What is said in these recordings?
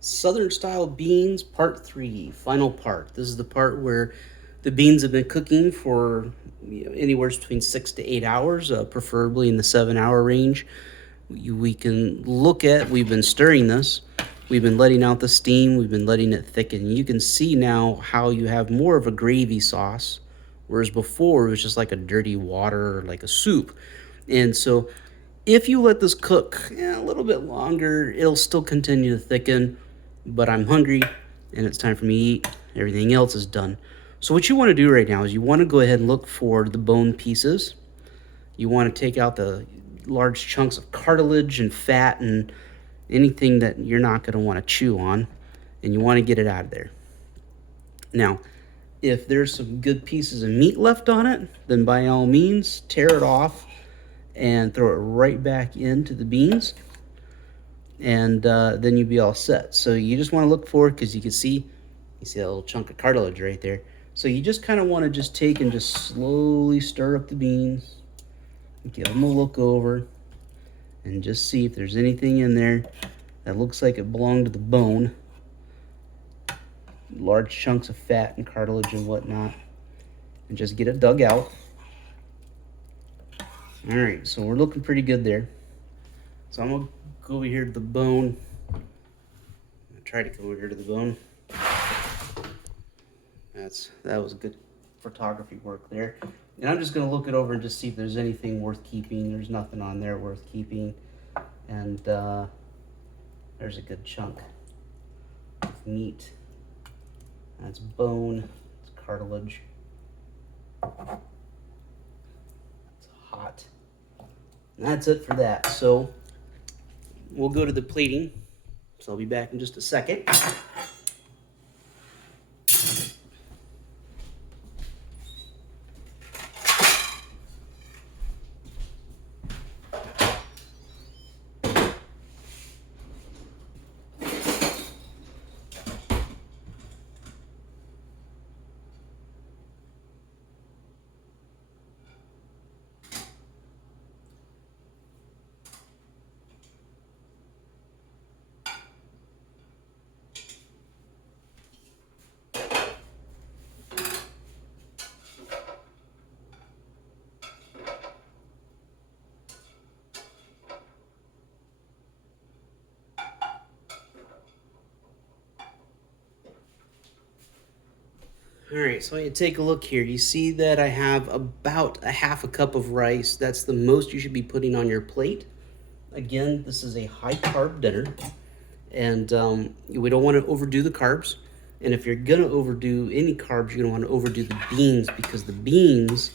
Southern style beans, part three, final part. This is the part where the beans have been cooking for anywhere between 6 to 8 hours, preferably in the 7 hour range. We can look at, we've been stirring this, we've been letting out the steam, we've been letting it thicken. You can see now how you have more of a gravy sauce, whereas before it was just like a dirty water, like a soup. And so if you let this cook a little bit longer, it'll still continue to thicken, but I'm hungry and it's time for me to eat. Everything else is done. So what you want to do right now is you want to go ahead and look for the bone pieces. You want to take out the large chunks of cartilage and fat and anything that you're not going to want to chew on, and you want to get it out of there. Now, if there's some good pieces of meat left on it, then by all means, tear it off and throw it right back into the beans, and then you'd be all set. So you just want to look for it because you see that little chunk of cartilage right there. So you just kind of want to just take and just slowly stir up the beans, give them a look over, and just see if there's anything in there that looks like it belonged to the bone. Large chunks of fat and cartilage and whatnot, and just get it dug out. All right, so we're looking pretty good there. So I'm gonna go over here to the bone. I'm gonna try to go over here to the bone. That was good photography work there. And I'm just gonna look it over and just see if there's anything worth keeping. There's nothing on there worth keeping. And there's a good chunk of meat. That's bone, it's cartilage. It's hot. And that's it for that. So we'll go to the plating. So I'll be back in just a second. All right, so you take a look here. You see that I have about a half a cup of rice. That's the most you should be putting on your plate. Again, this is a high carb dinner, and we don't want to overdo the carbs. And if you're gonna overdo any carbs, you're gonna want to overdo the beans, because the beans,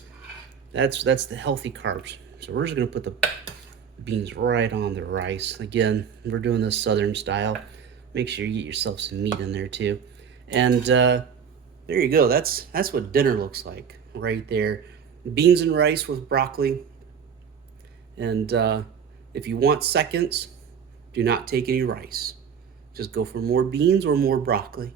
that's the healthy carbs. So we're just gonna put the beans right on the rice. Again, we're doing this Southern style. Make sure you get yourself some meat in there too. And there you go. That's what dinner looks like right there. Beans and rice with broccoli. And if you want seconds, do not take any rice. Just go for more beans or more broccoli.